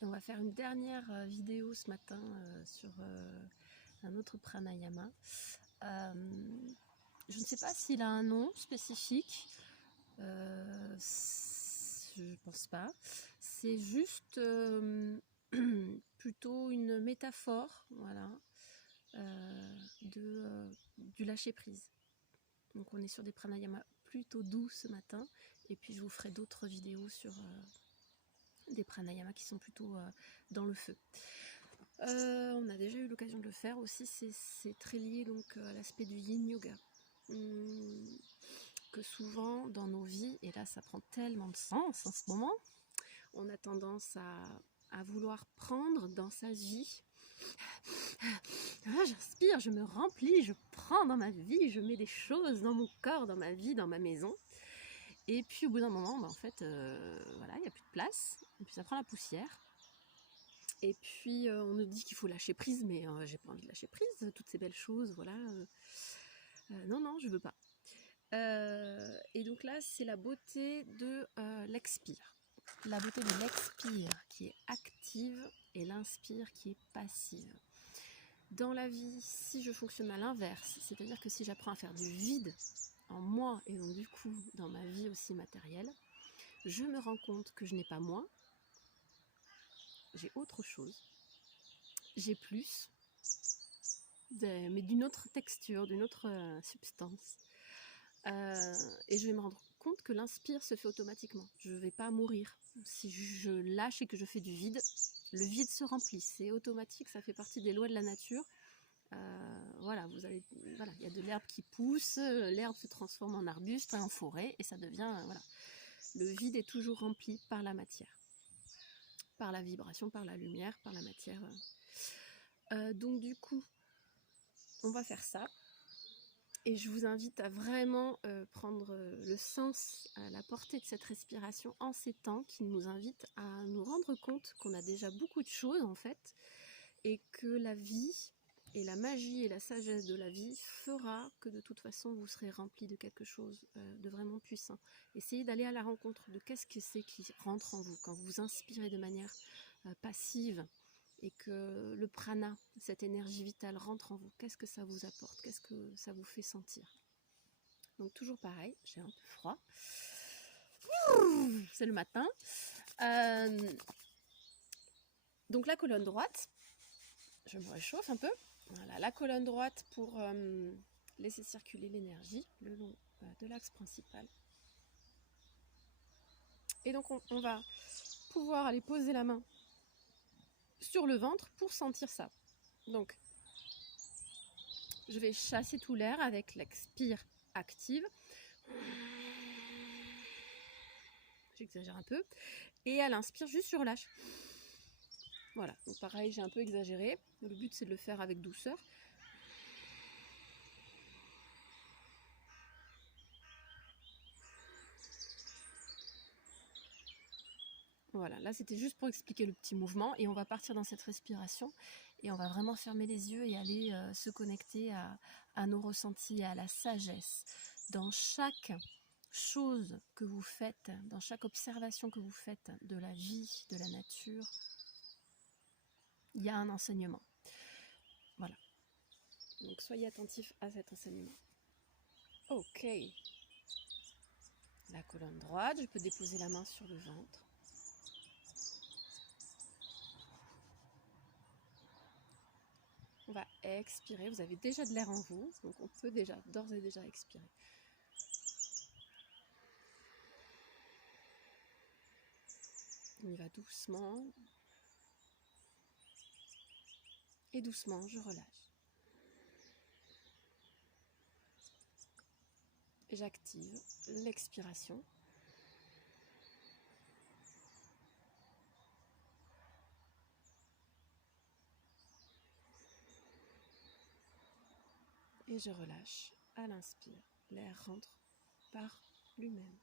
Et on va faire une dernière vidéo ce matin sur un autre pranayama. Je ne sais pas s'il a un nom spécifique, je pense pas. C'est juste plutôt une métaphore, voilà, du lâcher prise. Donc on est sur des pranayamas plutôt doux ce matin, et puis je vous ferai d'autres vidéos sur des pranayamas qui sont plutôt dans le feu. On a déjà eu l'occasion de le faire aussi, c'est très lié donc à l'aspect du yin yoga. Que souvent dans nos vies, et là ça prend tellement de sens en ce moment, on a tendance à vouloir prendre dans sa vie. J'inspire, je me remplis, je prends dans ma vie, je mets des choses dans mon corps, dans ma vie, dans ma maison. Et puis au bout d'un moment, en fait, voilà, il n'y a plus de place, et puis ça prend la poussière. Et puis on nous dit qu'il faut lâcher prise, mais j'ai pas envie de lâcher prise, toutes ces belles choses, voilà. Non, je veux pas. Et donc là, c'est la beauté de l'expire. La beauté de l'expire qui est active et l'inspire qui est passive. Dans la vie, si je fonctionne à l'inverse, c'est-à-dire que si j'apprends à faire du vide en moi et donc du coup dans ma vie aussi matérielle, je me rends compte que je n'ai pas moins, j'ai autre chose, j'ai plus, mais d'une autre texture, d'une autre substance. Et je vais me rendre compte que l'inspire se fait automatiquement. Je ne vais pas mourir. Si je lâche et que je fais du vide, le vide se remplit. C'est automatique, ça fait partie des lois de la nature. Voilà, il y a de l'herbe qui pousse, l'herbe se transforme en arbuste, en forêt, et ça devient, voilà. Le vide est toujours rempli par la matière, par la vibration, par la lumière, par la matière. Donc du coup, on va faire ça. Et je vous invite à vraiment prendre le sens, la portée de cette respiration en ces temps qui nous invitent à nous rendre compte qu'on a déjà beaucoup de choses en fait, et que la vie et la magie et la sagesse de la vie fera que de toute façon vous serez rempli de quelque chose de vraiment puissant. Essayez d'aller à la rencontre de qu'est-ce que c'est qui rentre en vous quand vous inspirez de manière passive et que le prana, cette énergie vitale rentre en vous. Qu'est-ce que ça vous apporte? Qu'est-ce que ça vous fait sentir? Donc toujours pareil, j'ai un peu froid. C'est le matin. Donc la colonne droite, je me réchauffe un peu. Voilà, la colonne droite pour laisser circuler l'énergie le long de l'axe principal. Et donc on va pouvoir aller poser la main sur le ventre pour sentir ça. Donc je vais chasser tout l'air avec l'expire active. J'exagère un peu. Et à l'inspire, juste je relâche. Voilà, donc pareil, j'ai un peu exagéré. Le but, c'est de le faire avec douceur. Voilà, là, c'était juste pour expliquer le petit mouvement. Et on va partir dans cette respiration. Et on va vraiment fermer les yeux et aller se connecter à nos ressentis, à la sagesse. Dans chaque chose que vous faites, dans chaque observation que vous faites de la vie, de la nature, il y a un enseignement. Voilà. Donc soyez attentifs à cet enseignement. Ok. La colonne droite, je peux déposer la main sur le ventre. On va expirer. Vous avez déjà de l'air en vous, donc on peut déjà, d'ores et déjà expirer. On y va doucement. Et doucement, je relâche. J'active l'expiration. Et je relâche à l'inspire. L'air rentre par lui-même.